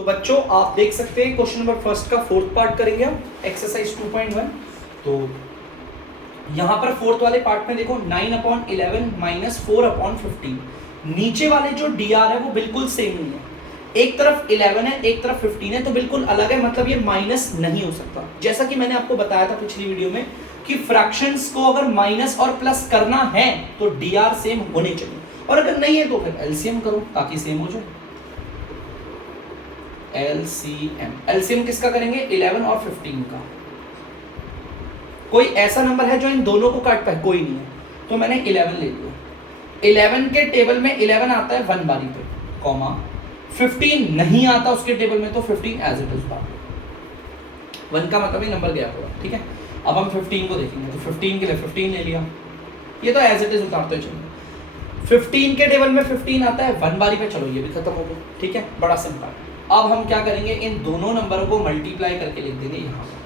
तो बच्चों आप देख सकते हैं क्वेश्चन नंबर फर्स्ट का फोर्थ पार्ट करेंगे हम एक्सरसाइज 2.1। तो यहां पर फोर्थ वाले पार्ट में देखो 9/11 माइनस 4/15। नीचे वाले जो dr है वो बिल्कुल सेम नहीं है, एक तरफ 11 है एक तरफ 15 है, तो बिल्कुल अलग है, मतलब ये माइनस नहीं हो सकता। जैसा कि मैंने आपको बताया था पिछली वीडियो में कि फ्रैक्शंस को अगर माइनस और प्लस करना है तो dr सेम होने चाहिए, और अगर नहीं है तो फिर एलसीएम करो ताकि सेम हो जाए। एलसीएम किसका करेंगे? 11 और 15 का। कोई ऐसा नंबर है जो इन दोनों को काट पाए? कोई नहीं है, तो मैंने 11 ले लिया। 11 के टेबल में 11 आता है 1 बारी पे, कॉमा 15 नहीं आता उसके टेबल में, तो 15 एज इट इज बात 1 का मतलब ही नंबर गया पूरा। ठीक है, अब हम 15 को देखेंगे, तो 15 के लिए 15 ले लिया, ये तो एज इट इज उतारते चलिए। 15 के टेबल में 15 आता है 1 बारी पे, चलो ये भी खत्म हो गया। ठीक है, बड़ा सिंपल। अब हम क्या करेंगे, इन दोनों नंबरों को मल्टीप्लाई करके लिख देंगे यहाँ पर।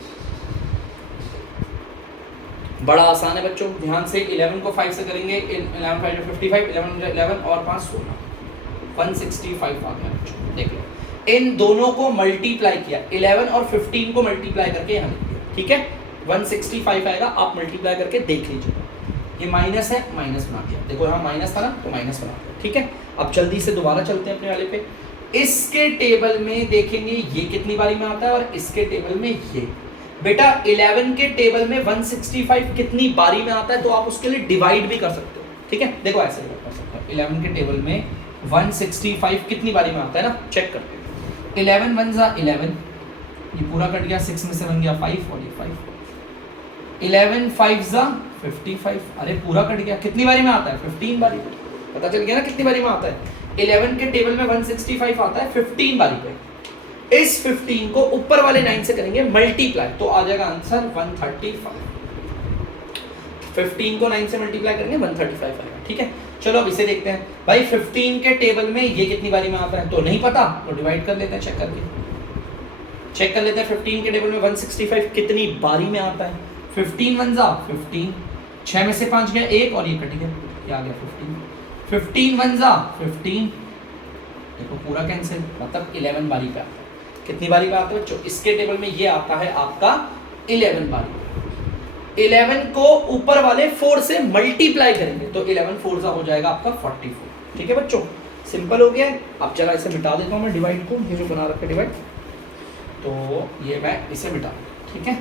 बड़ा आसान है बच्चों, ध्यान से। 11 को 5 से करेंगे, 11 5 55, 11 और 5 16, 165 आ गया बच्चों। देख लो, इन दोनों को मल्टीप्लाई किया, 11 और 15 को मल्टीप्लाई करके यहाँ लिख दिया। ठीक है, 165 आएगा, आप मल्टीप्लाई करके देख लीजिए। ये माइनस है, माइनस बना दिया, देखो यहाँ माइनस था ना, तो माइनस बना दिया। ठीक है, अब जल्दी से दोबारा चलते हैं अपने वाले पे। इसके टेबल में देखेंगे ये कितनी बारी में आता है, और इसके टेबल में ये। बेटा 11 के टेबल में 165 कितनी बारी में आता है, तो आप उसके लिए डिवाइड भी कर सकते हो। ठीक है, देखो ऐसे कर सकते हो, 11 के टेबल में 165 कितनी बारी में आता है ना, चेक करते हैं। 11 1 जा 11, ये पूरा कट गया, 6 में से बन गया 5 और ये 5। 11 5 जा 55, अरे पूरा कट गया, कितनी बारी में आता है? 15 बारी पे। पता चल गया ना कितनी बारी में आता है। 11 के टेबल में 165 आता है 15 बारी पे। इस 15 को ऊपर वाले 9 से करेंगे मल्टीप्लाई, तो आ जाएगा आंसर 135। 15 को 9 से मल्टीप्लाई करेंगे 135 आएगा। ठीक है, चलो अब इसे देखते हैं। भाई 15 के टेबल में ये कितनी बारी में आता है, तो नहीं पता, तो डिवाइड कर लेते हैं, चेक करके चेक कर लेते हैं। 15 के टेबल में 165 कितनी बारी में आता है? 15 1 जा 15, 6 में से 5 गया 1 और ये कट गया, ये आ गया 15। 15 1 जा 15, देखो पूरा कैंसिल, मतलब 11 बारी पे आता है। कितनी बारी पे आता है बच्चों? इसके टेबल में ये आता है आपका 11 बारी। 11 को ऊपर वाले 4 से मल्टीप्लाई करेंगे, तो 11 4 जा हो जाएगा आपका 44। ठीक है बच्चों, सिंपल हो गया है। अब जरा इसे मिटा देता हूँ मैं डिवाइड को, ये जो बना रखा है डिवाइड, तो ये मैं इसे मिटा दूँ। ठीक है,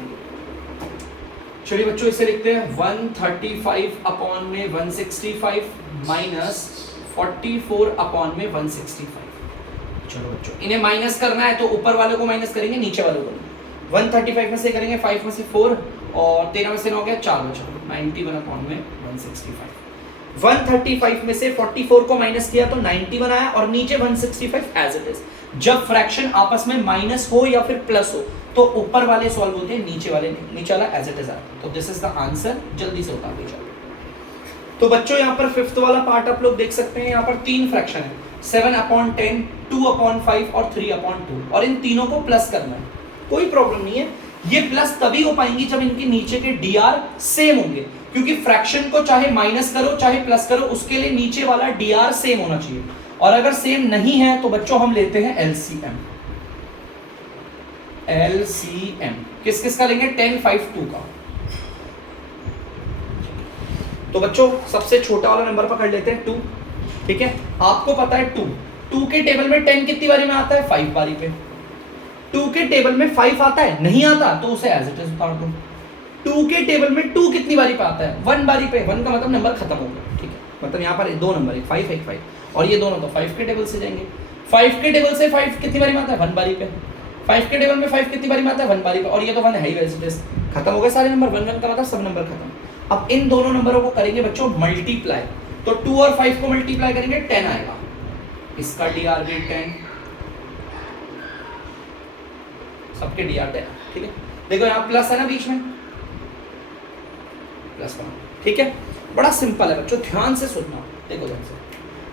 चलिए बच्चों इसे लिखते हैं 135 अपॉन में 165 माइनस 44 अपॉन में 165। चलो बच्चों इन्हें माइनस करना है, तो ऊपर वाले को माइनस करेंगे, नीचे वाले को 135 में से करेंगे 5 में से 4 और 13 में से 9 गया 4 बचा, 91 अपॉन में 165। 135 में से 44 को माइनस किया तो 91 आया, और नीचे 165 एज इट इज। जब फ्रैक्शन आपस में माइनस हो या फिर प्लस हो तो ऊपर वाले सॉल्व होते हैं, नीचे वाला एज इट इज आता है। तो दिस इज द आंसर, जल्दी से उतार दीजिए। तो बच्चों यहाँ पर फिफ्थ वाला पार्ट आप लोग देख सकते हैं, यहाँ पर 3 फ्रैक्शन है, 7/10, 2/5 और 3/2, और इन तीनों को प्लस करना है। कोई प्रॉब्लम नहीं है, ये प्लस तभी हो पाएंगी जब इनके नीचे के dr सेम होंगे, क्योंकि फ्रैक्शन को चाहे माइनस करो चाहे प्लस करो, उसके लिए नीचे वाला dr सेम होना चाहिए। और अगर सेम नहीं है तो बच्चों हम लेते हैं एलसीएम। एलसीएम किस किस का लेंगे? 10 5 2 का। तो बच्चों सबसे छोटा वाला नंबर पकड़ लेते हैं 2। ठीक है, आपको पता है 2 के टेबल में 10 कितनी बारी में आता है? 5 बारी पे। 2 के टेबल में 5 आता है? नहीं आता, तो उसे एज इट इज उतार दो। 2 के टेबल में 2 कितनी बारी पे आता है? 1 बारी पे। 1 का मतलब नंबर खत्म हो गया। ठीक है, मतलब यहाँ पर 2 नंबर, एक 5 एक 5, और ये दोनों तो 5 के टेबल से जाएंगे। 5 के टेबल से 5 कितनी बारी में आता है? 1 बारी पे। 5 के टेबल में 5 कितनी बारी में आता है? 1 बारी पे, और ये तो 1 है ही, एज इट इज खत्म हो गए सारे नंबर। 1 का मतलब सब नंबर खत्म। अब इन दोनों नंबरों को करेंगे बच्चों मल्टीप्लाई, तो 2 और 5 को मल्टीप्लाई करेंगे 10 आएगा, इसका dr भी 10, सबके dr 10। ठीक है, देखो यहाँ प्लस है ना बीच में, प्लस बना। ठीक है, बड़ा सिंपल है बच्चों, ध्यान से सुनना। देखो ध्यान से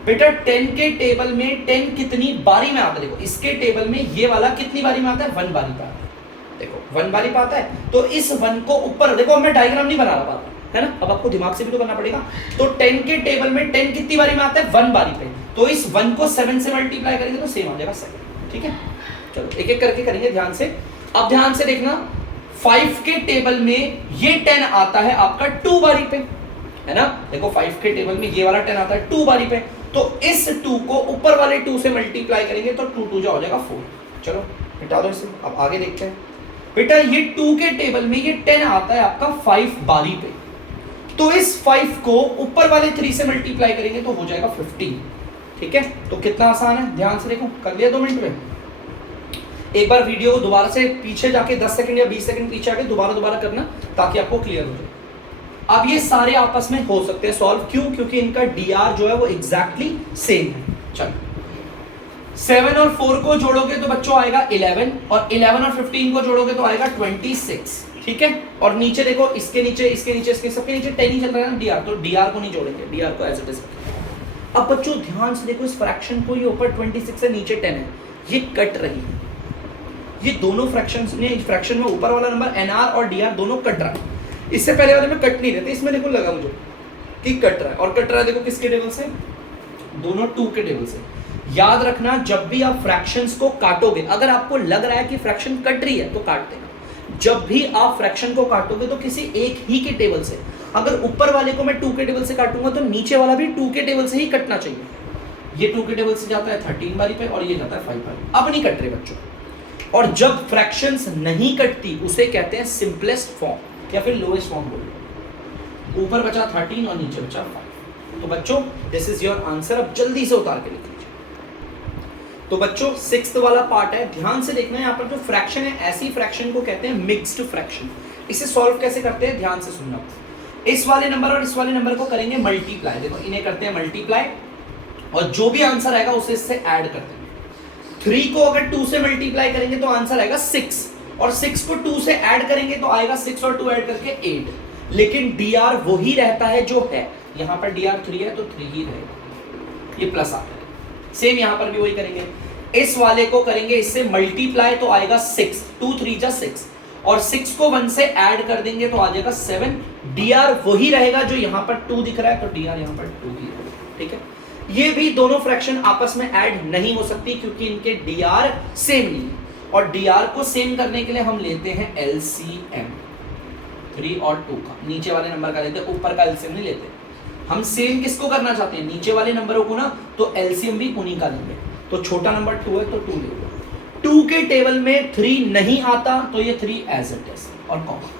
बेटा, 10 के टेबल में 10 कितनी बारी में आता है? देखो इसके टेबल में ये वाला कितनी बारी में आता है? 1 बारी पे आता है। देखो 1 बारी पे आता है, तो इस 1 को ऊपर, देखो मैं डायग्राम नहीं बना रहा है ना, अब आपको दिमाग से भी तो करना पड़ेगा। तो 10 के टेबल में 10 कितनी बारी में आता है? 1 बारी पे। तो इस 1 को 7 से मल्टीप्लाई करेंगे तो सेम आ जाएगा 7। ठीक है, चलो एक एक करके करेंगे ध्यान से। अब ध्यान से देखना, 5 के टेबल में ये 10 आता है आपका 2 बारी पे, है ना। देखो 5 के टेबल में ये वाला 10 आता है 2 बारी पे, तो इस 2 को ऊपर वाले 2 से मल्टीप्लाई करेंगे तो 2 2 जा हो जाएगा 4। चलो मिटा दो इसे। अब आगे देखते हैं बेटा, ये 2 के टेबल में ये 10 आता है आपका 5 बारी पे, तो इस 5 को ऊपर वाले 3 से मल्टीप्लाई करेंगे तो हो जाएगा 15। ठीक है, तो कितना आसान है, ध्यान से देखो। कर लिया 2 मिनट में। एक बार वीडियो को दोबारा से पीछे जाके 10 सेकंड या 20 सेकंड पीछे आके दोबारा करना ताकि आपको क्लियर हो जाए। अब ये सारे आपस में हो सकते हैं सॉल्व, क्यों? क्योंकि इनका डीआर जो है वो एग्जैक्टली सेम है। चलो 7 और 4 को जोड़ोगे तो बच्चों आएगा 11, और 11 और 15 को जोड़ोगे तो आएगा 26। ठीक है, और नीचे देखो इसके नीचे इसके सबके नीचे 10 ही चल रहा है ना डीआर, तो डीआर को नहीं जोड़ेंगे, डीआर को एज इट इज। अब बच्चों ध्यान से देखो, इस फ्रैक्शन को, ये ऊपर 26 है नीचे 10 है, ये कट रही है। ये दोनों फ्रैक्शंस ने, फ्रैक्शन में ऊपर वाला नंबर एनआर और डीआर दोनों कट रहा है। इससे पहले वाले में कट नहीं रहते, इसमें देखो लगा मुझे कि कट रहा है, और कट रहा है देखो किसके टेबल से, दोनों 2 के टेबल से। याद रखना, जब भी आप फ्रैक्शंस को काटोगे, अगर आपको लग रहा है कि फ्रैक्शन कट रही है तो काट देना। जब भी आप फ्रैक्शन को काटोगे तो किसी एक ही के टेबल से, अगर ऊपर वाले को मैं 2 के टेबल से काटूंगा तो नीचे वाला भी 2 के टेबल से ही कटना चाहिए। ये 2 के टेबल से जाता है 13 बारी पे, और ये जाता है 5 बारी। अब नहीं कट रहे बच्चों। और जब फ्रैक्शंस नहीं कटती उसे कहते हैं सिंपलेस्ट फॉर्म या फिर लोएस्ट फॉर्म बोलते हैं। ऊपर बचा 13 और नीचे बचा 5। तो बच्चों दिस इज योर आंसर। अब जल्दी से उतार के लिख लीजिए। तो बच्चों 6th वाला पार्ट है, ध्यान से देखना है। यहाँ पर जो फ्रैक्शन है, ऐसी फ्रैक्शन को कहते हैं मिक्स्ड फ्रैक्शन। इसे सॉल्व कैसे करते हैं, ध्यान से सुनना। इस वाले नंबर और इस वाले नंबर को करेंगे मल्टीप्लाई। देखो इन्हें करते हैं मल्टीप्लाई, और जो भी आंसर आएगा उसे इससे ऐड कर देंगे। 3 को अगर 2 से मल्टीप्लाई करेंगे तो आंसर आएगा 6, और 6 को 2 से ऐड करेंगे तो आएगा 6 और 2 ऐड करके 8। लेकिन डीआर वही रहता है जो है, यहाँ पर डीआर 3 है तो 3 ही रहेगा, ये प्लस आता है। सेम यहाँ पर भी वही करेंगे। इस वाले को करेंगे इससे मल्टीप्लाई तो आएगा 6, 2 3 जा 6, और 6 को 1 से ऐड कर देंगे तो आ जाएगा 7। डीआर वही रहेगा जो यहाँ पर 2 दिख रहा है, तो डीआर यहाँ पर 2 ही रहेगा। ठीक है, ये भी दोनों फ्रैक्शन आपस में ऐड नहीं हो सकती क्योंकि इनके डीआर सेम नहीं है। और डीआर को सेम करने के लिए हम लेते हैं एलसीएम 3 और 2 का, नीचे वाले नंबर का लेते हैं, ऊपर का एलसीएम नहीं लेते। हम सेम किसको करना चाहते हैं, नीचे वाले नंबरों को ना, तो एलसीएम भी उन्हीं का लेंगे। तो छोटा नंबर 2 है तो 2 ले लो। 2 के टेबल में 3 नहीं आता तो ये 3 एज इट इज, और कॉमा।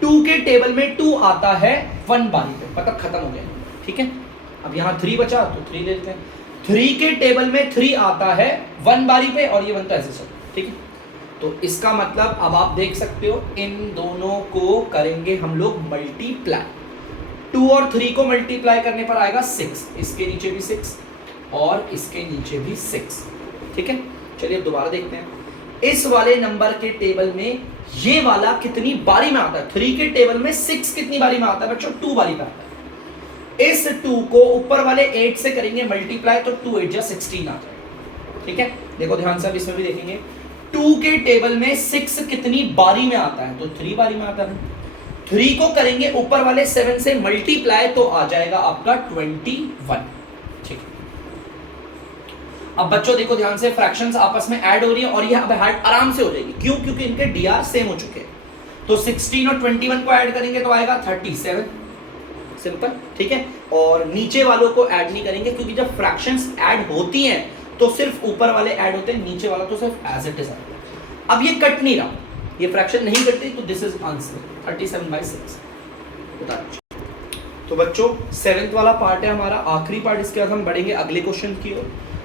2 के टेबल में 2 आता है 1 बारी पे, मतलब खत्म हो गया। ठीक है, अब यहाँ 3 बचा तो 3 ले लेते हैं। 3 के टेबल में 3 आता है 1 बारी पे, और ये बनता है ऐसे। ठीक है, तो इसका मतलब अब आप देख सकते हो, इन दोनों को करेंगे हम लोग मल्टीप्लाई। 2 और 3 को मल्टीप्लाई करने पर आएगा 6, इसके नीचे भी 6 और इसके नीचे भी 6। ठीक है, चलिए दोबारा देखते हैं। इस वाले नंबर के टेबल में ये वाला कितनी बारी में आता है, 3 के टेबल में 6 कितनी बारी में आता है बच्चों, 2 बारी में आता है। इस 2 को ऊपर वाले 8 से करेंगे मल्टीप्लाई तो 2 8 जा 16 आ जाएगा। ठीक है, देखो ध्यान से, अब इसमें भी देखेंगे 2 के टेबल में 6 कितनी बारी में आता है, तो 3 बारी में आता है। 3 को करेंगे ऊपर वाले 7 से मल्टीप्लाई तो आ जाएगा आपका 21। ठीक है, अब बच्चों देखो ध्यान से, फ्रैक्शंस आपस में ऐड हो रही है और ये अब आराम से हो जाएगी। क्यों? क्योंकि इनके डीआर सेम हो चुके हैं। तो 16 और 21 को ऐड करेंगे तो आएगा 37, सिंपल। ठीक है, और नीचे वालों को ऐड नहीं करेंगे क्योंकि जब फ्रैक्शंस ऐड होती हैं तो सिर्फ ऊपर वाले ऐड होते हैं, नीचे वाला तो सिर्फ एज इट इज आता है। अब ये कट नहीं रहा, ये फ्रैक्शन नहीं कटती, तो दिस इज आंसर 37/6। तो बच्चों 7th वाला पार्ट है हमारा, आखिरी पार्ट। इसके बाद हम बढ़ेंगे अगले क्वेश्चन की ओर।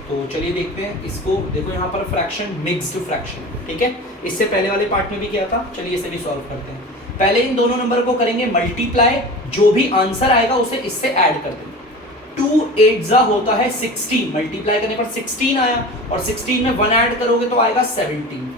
तो चलिए देखते हैं इसको। देखो यहाँ पर फ्रैक्शन मिक्स्ड फ्रैक्शन, ठीक है, इससे पहले वाले पार्ट में भी किया था। चलिए इसे भी सॉल्व करते हैं। पहले इन दोनों नंबर को करेंगे मल्टीप्लाई, जो भी आंसर आएगा उसे इससे ऐड कर देंगे। 2 8 होता है 16, मल्टीप्लाई करने पर 16 आया, और 16 में 1 ऐड करोगे तो आएगा 17,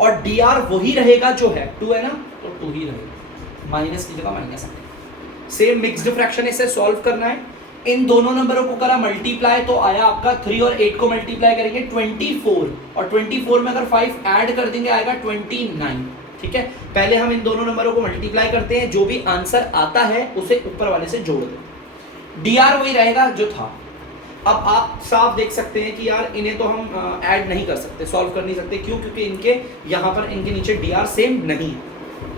और डीआर वही रहेगा जो है, 2 है ना, तो 2 ही रहेगा, माइनस की जगह माइनस आएगा। सेम मिक्स्ड फ्रैक्शन इसे सॉल्व करना है। इन दोनों नंबरों को करा मल्टीप्लाई तो आया आपका 3 और 8 को मल्टीप्लाई करेंगे 24, और 24 में अगर 5 ऐड कर देंगे आएगा 29। ठीक है, पहले हम इन दोनों नंबरों को मल्टीप्लाई करते हैं, जो भी आंसर आता है उसे ऊपर वाले से जोड़ दें। डीआर वही रहेगा जो था। अब आप साफ देख सकते हैं कि यार इन्हें तो हम ऐड नहीं कर सकते, सॉल्व कर नहीं सकते, क्यों? क्योंकि इनके यहाँ पर इनके नीचे डी सेम नहीं है।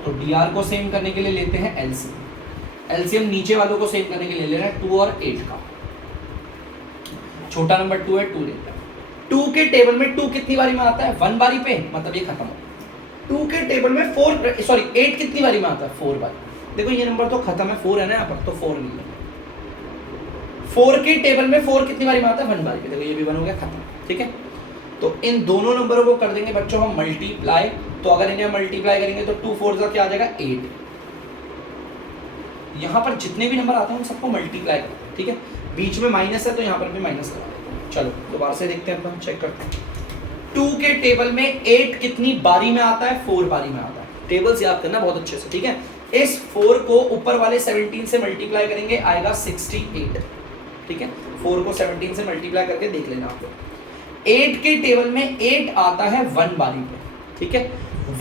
तो डी को सेम करने के लिए लेते हैं एलसीएम। एलसीएम नीचे वालों को सेम करने के लिए ले रहे हैं 2 और 8 का। छोटा नंबर 2 है, 2 लेते हैं। 2 के टेबल में 2 कितनी बारी में आता है? 1 बारी पे, मतलब ये खत्म हो। 2 के टेबल में 8 कितनी बारी में आता है? 4 बारी। देखो ये नंबर तो खत्म है, 4 है ना यहाँ पर, तो 4 नहीं है। 4 के टेबल में 4 कितनी बारी में आता है? 1 बारी पे। देखो ये भी 1 हो गया, खत्म। ठीक है, तो इन दोनों नंबरों को कर देंगे बच्चों हम मल्टीप्लाई। तो अगर इन्हें मल्टीप्लाई करेंगे तो 2 4 का क्या आ जाएगा? 8। यहाँ पर जितने भी नंबर आते हैं उन सबको मल्टीप्लाई करते हैं। ठीक है, बीच में माइनस है तो यहाँ पर भी माइनस लगा देते हैं। चलो दोबारा से देखते हैं, अपन चेक करते हैं। 2 के टेबल में 8 कितनी बारी में आता है? 4 बारी में आता है। टेबल्स याद करना बहुत अच्छे से। ठीक है, इस 4 को ऊपर वाले 17 से मल्टीप्लाई करेंगे, आएगा 68। ठीक है, 4 को 17 से मल्टीप्लाई करके देख लेना आप लोग। 8 के टेबल में 8 आता है 1 बारी पे। ठीक है,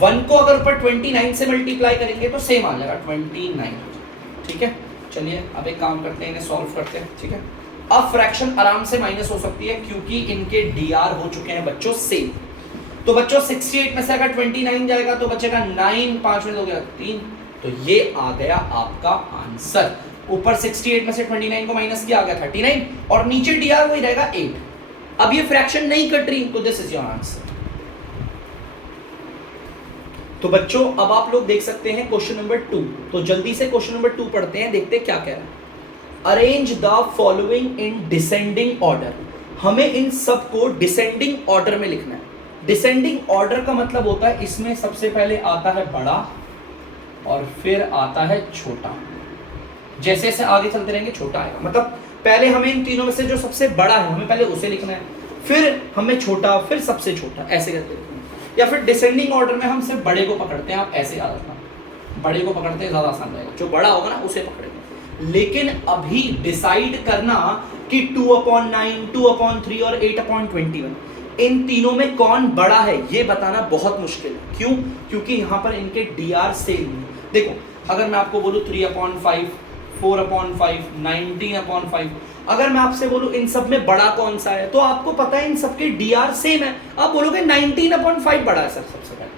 1 को अगर ऊपर 29 से मल्टीप्लाई करेंगे तो सेम आ जाएगा 29। ठीक है, चलिए अब एक काम करते हैं, इन्हें सॉल्व करते हैं। ठीक है, अब फ्रैक्शन आराम से माइनस हो सकती है क्योंकि इनके डीआर हो चुके हैं बच्चों सेम। तो बच्चों 68 में से अगर 29 जाएगा तो बचेगा 9, 5 में हो गया 3, तो ये आ गया आपका आंसर। ऊपर 68 में से 29 को माइनस किया, आ गया 39, और नीचे डीआर वही रहेगा 8। अब ये फ्रैक्शन नहीं कट रही, तो दिस इज योर आंसर। तो बच्चों अब आप लोग देख सकते हैं क्वेश्चन नंबर 2। तो जल्दी से क्वेश्चन नंबर 2 पढ़ते हैं, देखते हैं क्या कह रहा है। Arrange the following in descending order. हमें इन सब को डिसेंडिंग ऑर्डर में लिखना है। डिसेंडिंग ऑर्डर का मतलब होता है इसमें सबसे पहले आता है बड़ा और फिर आता है छोटा। जैसे जैसे आगे चलते रहेंगे छोटा आएगा, मतलब पहले हमें इन तीनों में से जो सबसे बड़ा है हमें पहले उसे लिखना है, फिर हमें छोटा, फिर सबसे छोटा, ऐसे करते हैं। या फिर डिसेंडिंग ऑर्डर में हम सिर्फ बड़े को पकड़ते हैं। आप ऐसे याद रखना, बड़े को पकड़ते हैं, ज्यादा आसान रहेगा। जो बड़ा होगा ना उसे पकड़ेंगे। लेकिन अभी डिसाइड करना कि 2/9, 2/3 और 8/21 इन तीनों में कौन बड़ा है ये बताना बहुत मुश्किल है। क्यों? क्योंकि यहाँ पर इनके डीआर सेम है। देखो अगर मैं आपको बोलूँ 3/5, 4/5, 19/5, अगर मैं आपसे बोलूं इन सब में बड़ा कौन सा है तो आपको पता है इन सबके डीआर सेम है। आप बोलोगे 19/5 बड़ा है सर सबसे पहले,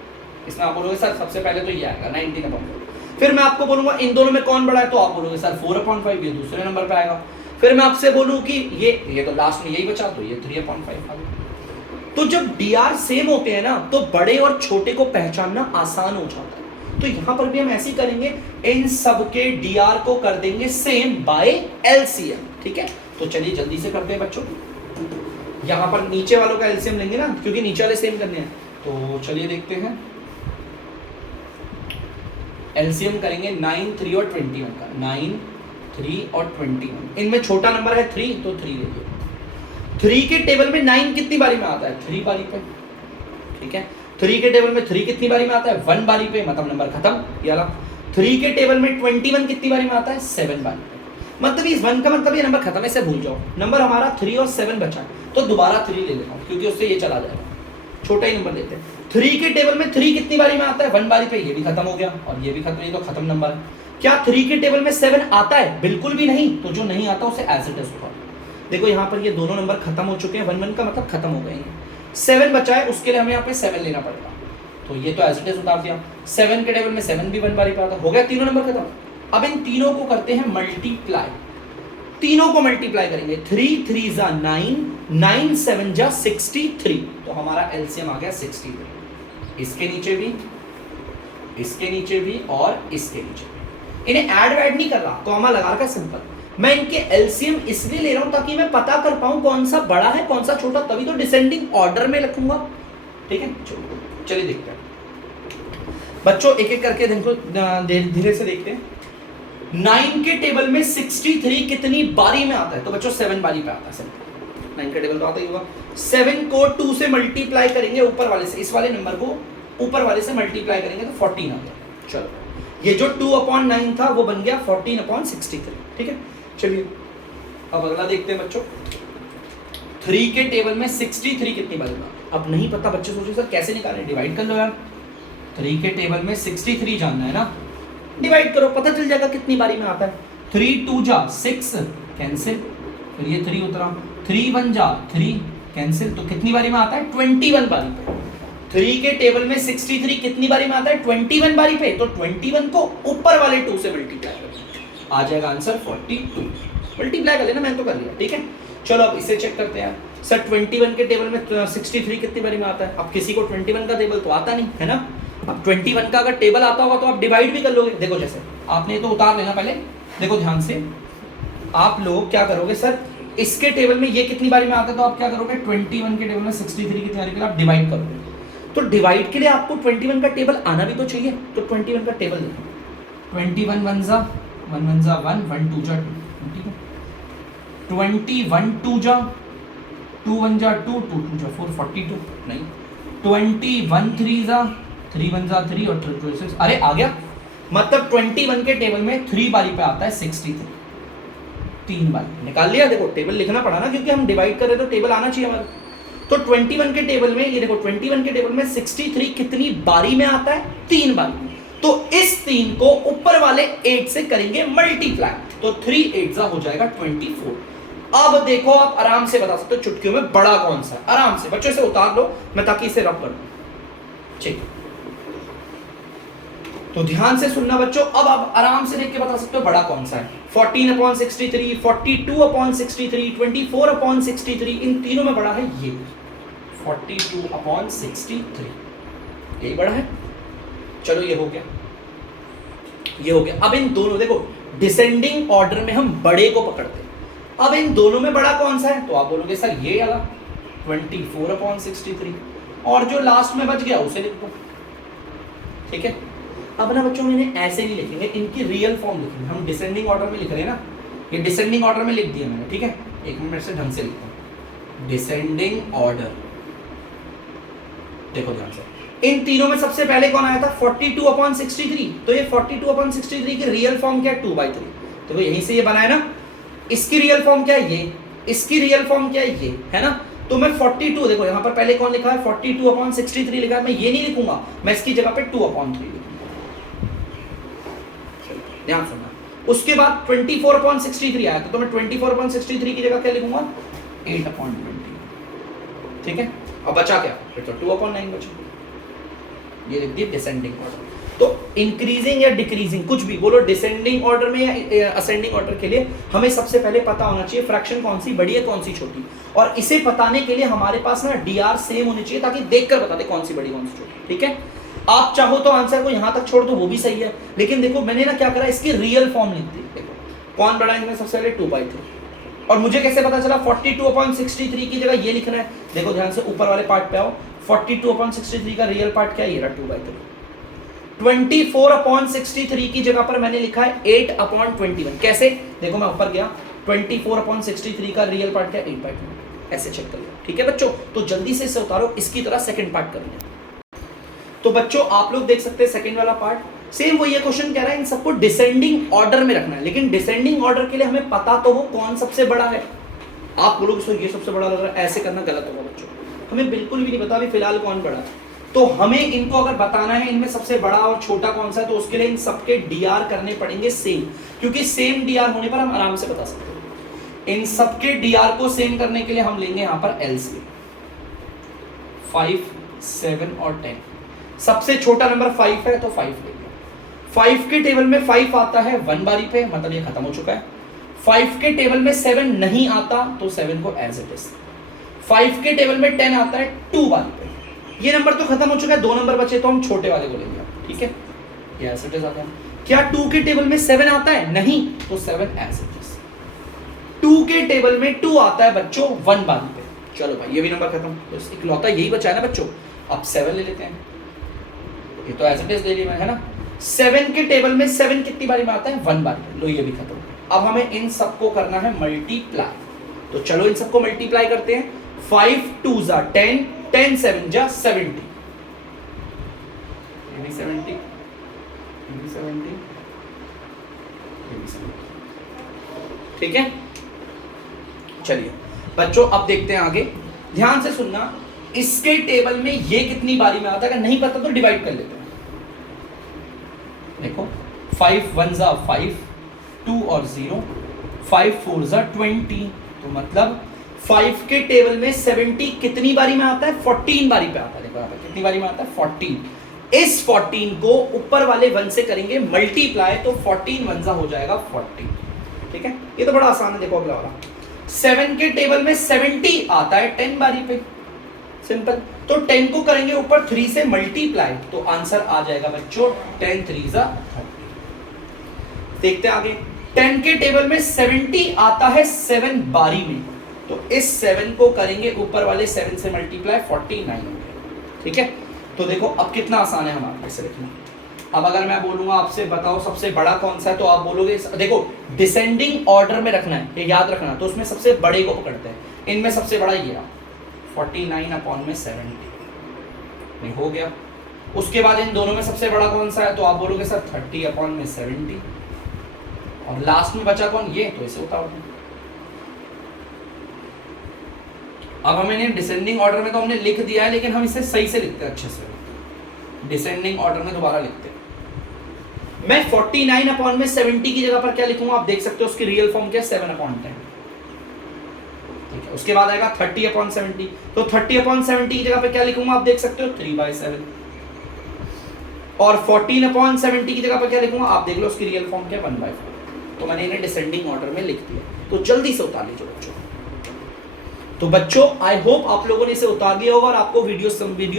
इसमें आप बोलोगे सर सबसे पहले तो ये आएगा 19/5। फिर मैं आपको बोलूंगा इन दोनों में कौन बड़ा है तो आप बोलोगे सर 4/5, ये दूसरे नंबर पे आएगा। फिर मैं आपसे बोलूं कि ये तो लास्ट में यही बचा तो ये 3/5 आ गया। तो जब डीआर सेम होते हैं ना तो बड़े और छोटे को पहचानना आसान हो जाता है। तो यहां पर भी हम ऐसे ही करेंगे, इन सब के डीआर को कर देंगे सेम बाय एलसीएम। ठीक है, तो चलिए जल्दी से करते हैं बच्चों। यहां पर नीचे वालों का एलसीएम लेंगे ना, क्योंकि नीचे वाले सेम करने हैं। तो चलिए देखते हैं, एलसीएम करेंगे 9, 3 और 21 का। 9, 3 और 21, इनमें छोटा नंबर है 3 तो 3 ले लीजिए। 3 के टेबल में 9 कितनी बारी में आता है? 3 बारी पे। ठीक है, 3 के टेबल में 3 कितनी बारी में आता है? 1 बारी पे, मतलब नंबर खत्म। ये वाला 3 के टेबल में 21 कितनी बारी में आता है? 7 बारी पे। मतलब इस 1 का मतलब ये नंबर खत्म है, इसे भूल जाओ। नंबर हमारा 3 और 7 बचा है तो दोबारा 3 ले लेता हूँ क्योंकि उससे ये चला जाएगा, छोटा ही नंबर लेते हैं। 3 के टेबल में 3 कितनी बारी में आता है? 1 बारी पे, ये भी खत्म हो गया और ये भी खत्म, ये तो खत्म नंबर है। क्या 3 के टेबल में 7 आता है? बिल्कुल भी नहीं। तो जो नहीं आता उसे एज इट इज होगा। देखो यहाँ पर ये दोनों नंबर खत्म हो चुके हैं, 1 का मतलब खत्म हो गए हैं। 7 बचा है, उसके लिए हमें यहाँ पे 7 लेना पड़ेगा, तो ये तो एज इट इज उतार दिया। 7 के टेबल में 7 भी 1 बारी पे आता, हो गया तीनों नंबर खत्म। अब इन तीनों को करते हैं मल्टीप्लाई। तीनों को मल्टीप्लाई करेंगे, 3 3 जा 9, 9 7 जा 63, तो हमारा एलसीएम आ गया 63। इसके नीचे भी, इसके नीचे भी और इसके नीचे भी। इन्हें ऐड वैड नहीं कर रहा, कॉमा लगा रखा सिंपल। मैं इनके एलसीएम इसलिए ले रहा हूं ताकि मैं पता कर पाऊं कौन सा बड़ा है कौन सा छोटा, तभी तो डिसेंडिंग ऑर्डर में रखूंगा। ठीक है, चलिए देखते हैं बच्चों, एक एक करके देखो, धीरे से देखते हैं। 9 के टेबल में 63 कितनी बारी में आता है? तो बच्चों 7 बारी पे आता है। 9 के टेबल तो आता ही होगा। 7 को 2 से मल्टीप्लाई करेंगे ऊपर वाले से, इस वाले नंबर को ऊपर वाले से मल्टीप्लाई करेंगे तो 14 आ गया। चलो ये जो 2/9 था वो बन गया 14/63। ठीक है, चलिए अब अगला देखते हैं बच्चों। 3 के टेबल में 63 कितनी बारी में? अब नहीं पता, बच्चे सोचे सर कैसे निकालें, डिवाइड कर लो यार। 3 के टेबल में 63 जानना है ना, डिवाइड करो, पता चल जाएगा कितनी बारी में आता है। 3 2 जा 6, कैंसिल, फिर ये 3 उतरा, 3 1 जा 3 कैंसिल, तो कितनी बारी में आता है 21 बारी पे। 3 के टेबल में 63 कितनी बारी में आता है 21 बारी पे, तो 21 को ऊपर वाले 2 से मल्टीप्लाई करें, आ जाएगा आंसर 42। मल्टीप्लाई कर लेना, मैंने तो कर लिया, ठीक है। चलो अब इसे चेक करते हैं सर 21 के टेबल में 63 कितनी बारी में आता है। अब किसी को 21 का टेबल तो आता नहीं है ना, अब 21 का अगर टेबल आता होगा तो आप डिवाइड भी कर लोगे। देखो जैसे आपने तो उतार लेना पहले, देखो ध्यान से, आप लोग क्या करोगे सर इसके टेबल में ये कितनी बारी में आता है, तो आप क्या करोगे 21 के टेबल में 63 कितनी बारी में आप डिवाइड करोगे। तो डिवाइड के लिए आपको 21 का टेबल आना भी तो चाहिए, तो 21 का टेबल देखो 21 1 जा 1 जा 1 1 2 जा 2, ठीक है। 21 2 जा 2 1 जा 2 2 2 जा 4 42 नहीं, 21 3 जा 3 1 जा 3 और 3 2 6, अरे आ गया। मतलब 21 के टेबल में 3 बारी पे आता है 63, 3 बारी निकाल लिया। देखो टेबल लिखना पड़ा ना, क्योंकि हम डिवाइड कर रहे तो टेबल आना चाहिए हमारा। तो 21 के टेबल में ये देखो 21 के टेबल में 63 कितनी बारी में आता है 3 बारी, तो इस 3 को ऊपर वाले 8 से करेंगे मल्टीप्लाई, तो 3 8 जा हो जाएगा 24। अब देखो आप आराम से बता सकते हो चुटकियों में बड़ा कौन सा है, आराम से बच्चों से उतार लो मैं ताकि इसे रब कर दूं, ठीक। तो ध्यान से सुनना बच्चों, अब आप आराम से देख के बता सकते हो बड़ा कौन सा है। 14/63, 42/63, 24/63, इन तीनों में बड़ा है ये 42/63, यही बड़ा है। चलो ये हो गया, ये हो गया। अब इन दोनों देखो डिसेंडिंग ऑर्डर में हम बड़े को पकड़ते हैं। अब इन दोनों में बड़ा कौन सा है, तो आप बोलोगे सर ये वाला 24/63, और जो लास्ट में बच गया उसे लिख दो, ठीक है। अब ना बच्चों मैंने ऐसे नहीं लिखेंगे, इनकी रियल फॉर्म लिखेंगे। हम डिसेंडिंग ऑर्डर में लिख रहे हैं ना, ये डिसेंडिंग ऑर्डर में लिख दिया मैंने, ठीक है। एक मिनट से ढंग से लिखता हूं, डिसेंडिंग ऑर्डर। देखो ध्यान से, इन तीनों में सबसे पहले कौन आया था 42/63, तो ये 42/63 की रियल फॉर्म क्या है 2/3, तो यहीं से ये बना है ना। इसकी रियल फॉर्म क्या है ये, इसकी रियल फॉर्म क्या है ये, है ना। तो मैं 42 देखो यहाँ पर पहले कौन लिखा है 42/63 लिखा है, मैं ये नहीं लिखूंगा, मैं इसकी जगह पे 2/3 लिखूंगा, ध्यान सुनना। उसके बाद 24/63 आया तो मैं 24/63 की जगह क्या लिखूंगा 8/20, ठीक है। अब बचा क्या, फिर तो 2/9 बचा, ये लिख दिया डिसेंडिंग ऑर्डर। तो इंक्रीजिंग या डिक्रीजिंग कुछ भी बोलो, डिसेंडिंग ऑर्डर में या असेंडिंग ऑर्डर के लिए हमें सबसे पहले पता होना चाहिए फ्रैक्शन कौन सी बड़ी है कौन सी छोटी, और इसे बताने के लिए हमारे पास ना डीआर सेम होनी चाहिए ताकि देखकर बता दे कौन सी बड़ी कौन सी छोटी, ठीक है। आप चाहो तो आंसर को यहां तक छोड़ दो, वो भी सही है, लेकिन देखो मैंने ना क्या करा, इसकी रियल फॉर्म लिख दी। देखो कौन बड़ा है इनमें सबसे पहले 2/3, और मुझे कैसे पता चला 42/63 की जगह ये लिखना है। देखो ध्यान से ऊपर वाले पार्ट पे आओ, 42/63 का रियल पार्ट क्या है, ये रहा 2/3। 24/63 की जगह पर मैंने लिखा है 8/21, कैसे, देखो मैं ऊपर गया 24/63 का रियल पार्ट क्या है 8/2, ऐसे चेक कर लो, ठीक है बच्चों। तो जल्दी से इसे उतारो, इसकी तरह सेकंड पार्ट कर लें। तो बच्चों आप लोग देख सकते हैं सेकंड वाला पार्ट सेम वही है, क्वेश्चन कह रहा है इन सबको डिसेंडिंग ऑर्डर में रखना है, लेकिन डिसेंडिंग ऑर्डर के लिए हमें पता तो हो कौन सबसे बड़ा है। आप बोलोगे सो ये सबसे बड़ा लग रहा है, ऐसे करना गलत होगा बच्चों, हमें बिल्कुल भी नहीं पता अभी फिलहाल कौन बड़ा है। तो हमें इनको अगर बताना है इनमें सबसे बड़ा और छोटा कौन सा है, तो उसके लिए इन सबके डीआर करने पड़ेंगे सेम, क्योंकि सेम डीआर होने पर हम आराम से बता सकते हैं। इन सबके डीआर को सेम करने के लिए हम लेंगे यहां पर एलसीएम 5 7 और 10। सबसे छोटा नंबर 5 है तो 5 लेंगे। 5 के टेबल में 5 आता है 1 बारी पे, मतलब ये खत्म हो चुका है। 5 के टेबल में 7 नहीं आता तो 7 को एज इट इज। 5 के टेबल में 10 आता है 2 बारी पे, ये नंबर तो खत्म हो चुका है, 2 नंबर बचे तो हम छोटे वाले को लेंगे, ठीक है, ये एज इट इज आता है। क्या 2 के टेबल में 7 आता है, नहीं, तो 7 एज इट इज। 2 के टेबल में 2 आता है बच्चों 1 बारी पे, चलो भाई ये भी नंबर खत्म, तो इकलौता यही बचा है ना बच्चों। अब 7 ले लेते हैं, ये तो एज इट इज ले लिया है ना। 7 के टेबल में 7 कितनी बारी में आता है 1 बारी, लो ये भी खत्म। अब हमें इन सबको करना है मल्टीप्लाई, तो चलो इन सबको मल्टीप्लाई करते हैं। 5 2 जा 10, 10 7 जा 70, ये भी 70, ये भी 70, ये भी 70, ठीक है। चलिए बच्चों अब देखते हैं आगे, ध्यान से सुनना। इसके टेबल में ये कितनी बारी में आता है, अगर नहीं पता तो डिवाइड कर लेते हैं। देखो 5 1 जा 5, 2 और 0, 5 4 जा 20, तो मतलब 5 के टेबल में 70 कितनी बारी में आता है? 14 बारी पे आता है। देखो यहाँ पे कितनी बारी में आता है? 14। इस 14 को ऊपर वाले 1 से करेंगे मल्टीप्लाई, तो 14 1 हो जाएगा 40। ठीक है, ये तो बड़ा आसान है। देखो अगला वाला, 7 के टेबल में 70 आता है 10 बारी पे, सिंपल। तो 10 को करेंगे ऊपर 3 से मल्टीप्लाई, तो आंसर आ जाएगा बच्चों 10 3 30। देखते हैं आगे, 10 के टेबल में 70 आता है 7 बारी में, तो इस 7 को करेंगे ऊपर वाले 7 से मल्टीप्लाई, 49 हो गया। ठीक है, तो देखो अब कितना आसान है हमारे लिए लिखना। अब अगर मैं बोलूंगा आपसे बताओ सबसे बड़ा कौन सा है, तो आप बोलोगे, देखो डिसेंडिंग ऑर्डर में रखना है, ये याद रखना। तो उसमें सबसे बड़े को पकड़ते हैं, इनमें सबसे बड़ा ये रहा 49 अपॉन में 70, नहीं हो गया। उसके बाद इन दोनों में सबसे बड़ा कौन सा है, तो आप बोलोगे सर 30 अपॉन में 70, और लास्ट में बचा कौन? ये, तो इसे उतार दो। अब हमें डिसेंडिंग ऑर्डर में तो हमने लिख दिया है, लेकिन हम इसे सही से लिखते हैं, अच्छे से डिसेंडिंग ऑर्डर में दोबारा लिखते हैं। मैं 49 अपॉन में 70 की जगह पर क्या लिखूंगा, आप देख सकते हो उसकी रियल फॉर्म क्या है, 7 अपॉन 10। ठीक है, उसके बाद आएगा 30 अपॉन 70, तो 30 अपॉन 70 की जगह पर क्या लिखूंगा, आप देख सकते हो 3/7। और 14 अपॉन 70 की जगह पर क्या लिखूंगा, आप देख लो उसकी रियल फॉर्म क्या है, 1/4। तो मैंने इन्हें डिसेंडिंग ऑर्डर में लिख दिया, तो जल्दी से उतार लीजिए बच्चों। तो बच्चों आई होप आप लोगों ने इसे उतार लिया होगा और आपको वीडियो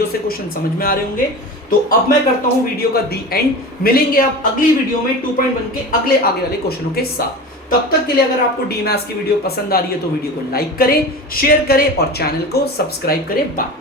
से क्वेश्चन समझ में आ रहे होंगे। तो अब मैं करता हूं वीडियो का दी एंड, मिलेंगे आप अगली वीडियो में 2.1 के अगले आगे वाले क्वेश्चनों के साथ। तब तक के लिए अगर आपको डी मैथ्स की वीडियो पसंद आ रही है तो वीडियो को लाइक करें, शेयर करें और चैनल को सब्सक्राइब करें। बाय।